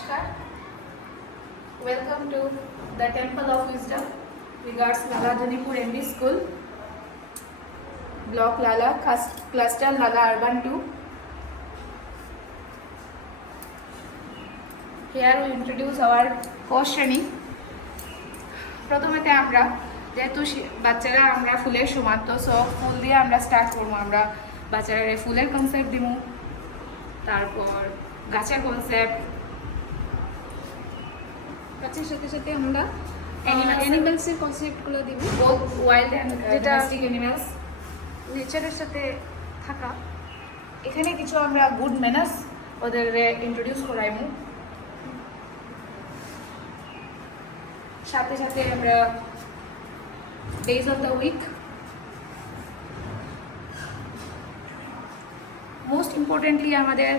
Namaskar. Welcome to the Temple of Wisdom, regards Lala Dhanipur MD School, Block Lala, Cluster Lala Urban 2. Here we introduce our course training. প্রথমেতে আমরা যেহেতু বাচ্চারা আমরা ফুলের সমান তো ফুল দিয়ে আমরা স্টার্ট করবো। আমরা বাচ্চারা ফুলের কনসেপ্ট দিব, তারপর গাছের কনসেপ্ট, গাছের সাথে সাথে আমরা অ্যানিমালসের কনসেপ্টগুলো দিব, বোথ ওয়াইল্ড অ্যান্ড যেটা ডোমেস্টিক অ্যানিমালস, নেচারের সাথে থাকা। এখানে কিছু আমরা গুড ম্যানার্স ওদের ইন্ট্রোডিউস করাইমু। সাথে সাথে আমরা days of the week, most importantly আমাদের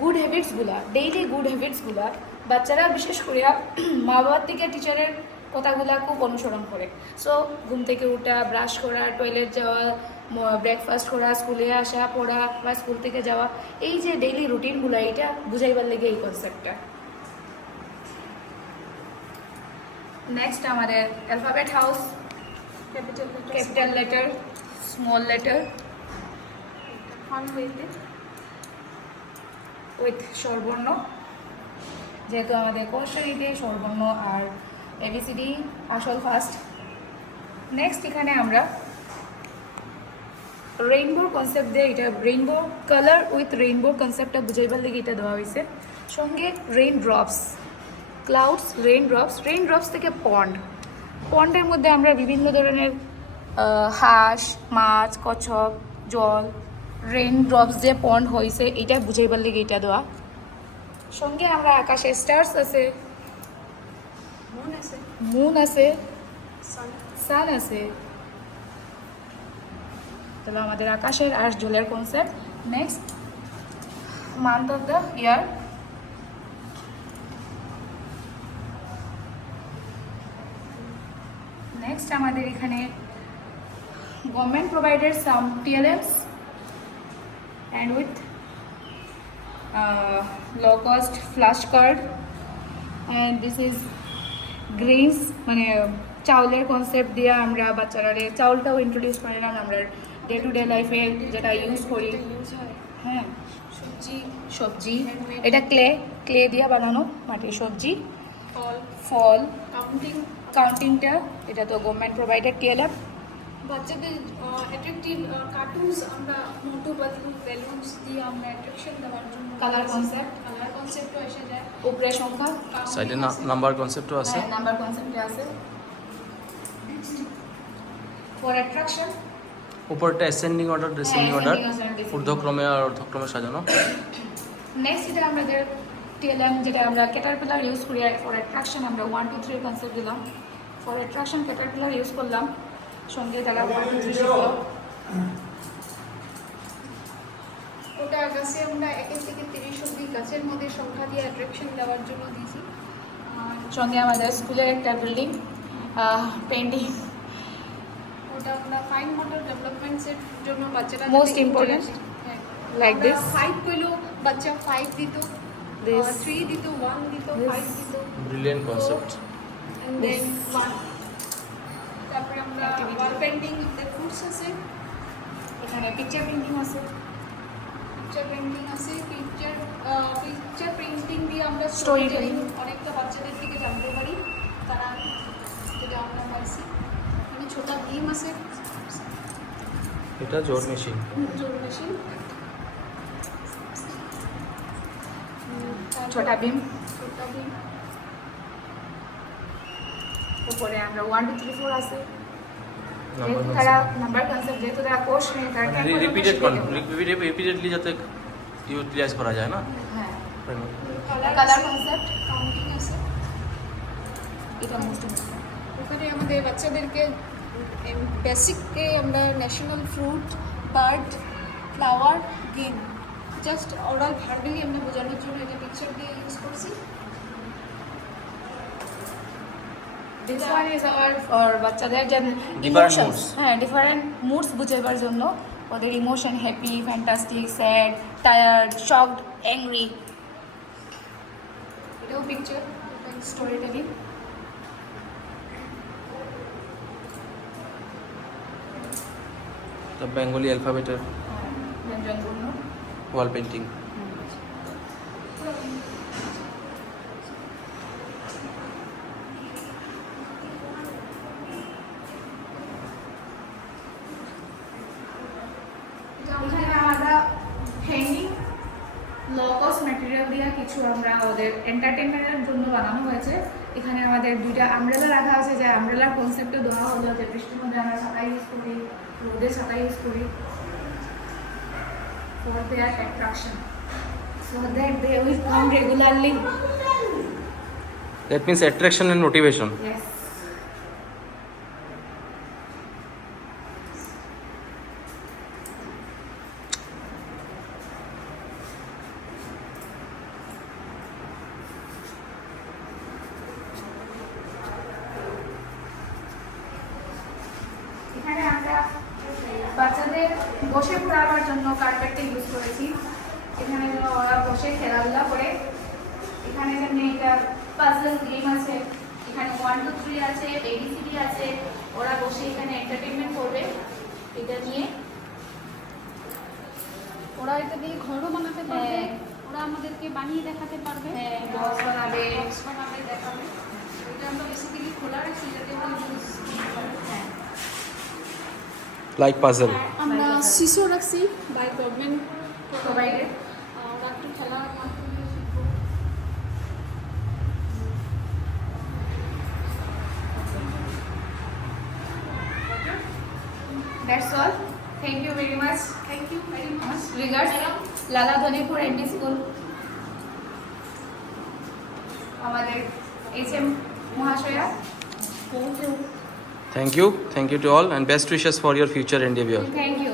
গুড হ্যাবিটসগুলা, ডেইলি গুড হ্যাবিটসগুলা বাচ্চারা বিশেষ করে মা বাবার থেকে টিচারের কথাগুলা খুব অনুসরণ করে। সো ঘুম থেকে ওঠা, ব্রাশ করা, টয়লেট যাওয়া, ব্রেকফাস্ট করা, স্কুলে আসা, পড়া বা স্কুল থেকে যাওয়া, এই যে ডেইলি রুটিনগুলো, এটা বুঝাইবার লেগে এই কনসেপ্টটা। নেক্সট আমাদের alphabet house, capital letter, small letter fun হইতে উইথ স্বরবর্ণ, যেহেতু আমাদের কোশ্চেনিতে স্বরবর্ণ আর এবিসিডি আসল ফার্স্ট। নেক্সট এখানে আমরা রেইনবোর কনসেপ্ট দিয়ে, এটা রেইনবো কালার উইথ রেইনবো কনসেপ্টটা বুঝাইবার লেগে এটা দেওয়া হয়েছে। সঙ্গে rain drops, clouds, rain drops থেকে পন্ডের মধ্যে আমরা বিভিন্ন ধরনের হাঁস, মাছ, কচ্ছপ, জল, রেইন ড্রপস যে পন্ড হয়েছে এটা বুঝাইবার লেগে এটা দেওয়া। সঙ্গে আমরা আকাশে স্টার্স আছে, মুন আছে, সান আছে, তাহলে আমাদের আকাশের আর জলের concept. Next month of the year, next আমাদের এখানে government provided some TLMs and with low cost flashcard, and this is grains, মানে চাউলের কনসেপ্ট দিয়ে আমরা বাচ্চারা চাউলটাও ইন্ট্রোডিউস করলাম আমরা ডে টু ডে লাইফে যেটা ইউজ করি। হ্যাঁ, সবজি, এটা ক্লে দিয়ে বানানো মাটির সবজি, ফল, কাউন্টিংটা এটা তো গভর্নমেন্ট প্রোভাইডেড টিএলএম। বাচ্চাদের অ্যাট্রাকটিভ কার্টুনস আমরা মোটু পাতলু বেলুনস দিয়ে আমরা অ্যাট্রাকশন দেওয়ার জন্য কালার কনসেপ্টও এসে যায়। উপরে সংখ্যা, সাইডে নাম্বার কনসেপ্টও আছে, নাম্বার কনসেপ্টে আছে। ফর অ্যাট্রাকশন উপরটা অ্যাসেন্ডিং অর্ডার, ডিসেন্ডিং অর্ডার, ঊর্ধ্বক্রমে আর অর্ধক্রমে সাজানো। নেক্সট এটা আমাদের টিএলএম, যেটা আমরা ক্যাটারপিলার ইউজ করি ফর অ্যাট্রাকশন, আমরা 1 2 3 কনসেপ্ট দিলাম। ফর অ্যাট্রাকশন ক্যাটারপিলার ইউজ করলাম, সঙ্গে যারা 1 2 3 শিখলো ওটা গাছে আমরা 1 থেকে 30 অবধি গাছের মধ্যে সংখ্যা দিয়ে অ্যাট্রাকশন দেওয়ার জন্য দিয়েছি। সঙ্গে আমাদের স্কুলের একটা বিল্ডিং পেন্টিং, ওটা আমরা ফাইন মোটর ডেভেলপমেন্টসের জন্য বাচ্চারা Most important, like this. 5 কইলো বাচ্চা 5 দিত, This. 3 দিত, 1 দিত, 5 দিত, ব্রিলিয়ান্ট কনসেপ্ট। and then 1। তারপরে আমরা ওয়াল পেন্টিং উইথ ফ্রুটস আছে, এখানে পিকচার পেন্টিং আছে, পিকচার পেন্টিং আছে, পিকচার পেন্টিং দিয়ে আমরা Story স্টোরি telling. অনেকটা বাচ্চাদের দিকে জানতে পারি, তারা যেটা আমরা পাইছি। এখানে ছোটা ভীম আছে, এটা জোর মেশিন। জোর মেশিন, ছোটা ভীম। ছোটা ভীম, উপরে আমরা 1 2 3 4 আছে, নাম্বার যেহেতু তারা নাম্বার কনসেপ্ট, যেহেতু তারা কোর্স নেই, তারা রিপিটেডলি যাতে ইউটিলাইজ করা যায় না। হ্যাঁ, কালার কালার কনসেপ্ট, কাউন্টিং আছে। এটা মোস্ট ইম্পর্টেন্ট। ওখানে আমাদের বাচ্চাদেরকে বেসিকে আমরা national fruit, bird, flower, game just oral verbally আমরা বোঝানোর জন্য এটা পিকচার দিয়ে ইউজ করছি। This one is our for বাচ্চাদের যে Different ইমোশনস, moods. হ্যাঁ ডিফারেন্ট মুডস বুঝাইবার জন্য ওদের emotion, happy, fantastic, sad, tired, shocked, angry. এটাও picture, story telling. The Bengali alphabet ব্যঞ্জনপূর্ণ। wall painting. এখানে আমরা হ্যাঙ্গিং লো কস্ট ম্যাটেরিয়াল দিয়ে কিছু আমরা ওদের এন্টারটেনমেন্টের জন্য বানানো হয়েছে। এখানে আমাদের দুইটা আমব্রেলা রাখা আছে, যে আমব্রেলার কনসেপ্টে দেওয়া হলো যে বৃষ্টির মধ্যে আমরা ছাতা ইউজ করি, রোদে ছাতা ইউজ করি, for their attraction, so that they will come regularly. That means attraction and motivation. Yes. এখানে আমরা বাচ্চাদের বসে পড়াবার জন্য কার্পেটটা ইউজ করেছি। এখানে যেন ওরা বসে খেলাধুলা করে। এখানে যেন একটা পাজল গেম আছে, এখানে 1 2 3 আছে, ABCD আছে, ওরা বসে এখানে এন্টারটেইনমেন্ট করবে এটা নিয়ে। ওরা এটা দিয়ে ঘরও বানাতে পারবে, হ্যাঁ। ওরা আমাদেরকে বানিয়ে দেখাতে পারবে, হ্যাঁ, বক্স বানাবে। বক্স বানাবে, দেখাবে। এটা আমরা বেসিক্যালি খোলা রাখছি যাতে ওরা ইউজ হ্যাঁ, Like puzzle. আমরা By puzzle. শিশু রাখছি বাই গভর্নমেন্ট প্রোভাইডেড। ওরা একটু খেলার মাধ্যমে শিখবো। That's all. Thank you very much. Thank you very much. Regards, Lala Dhanipur ND school, আমাদের HM মহাশয়া। Thank you to all and best wishes for your future endeavor. Thank you.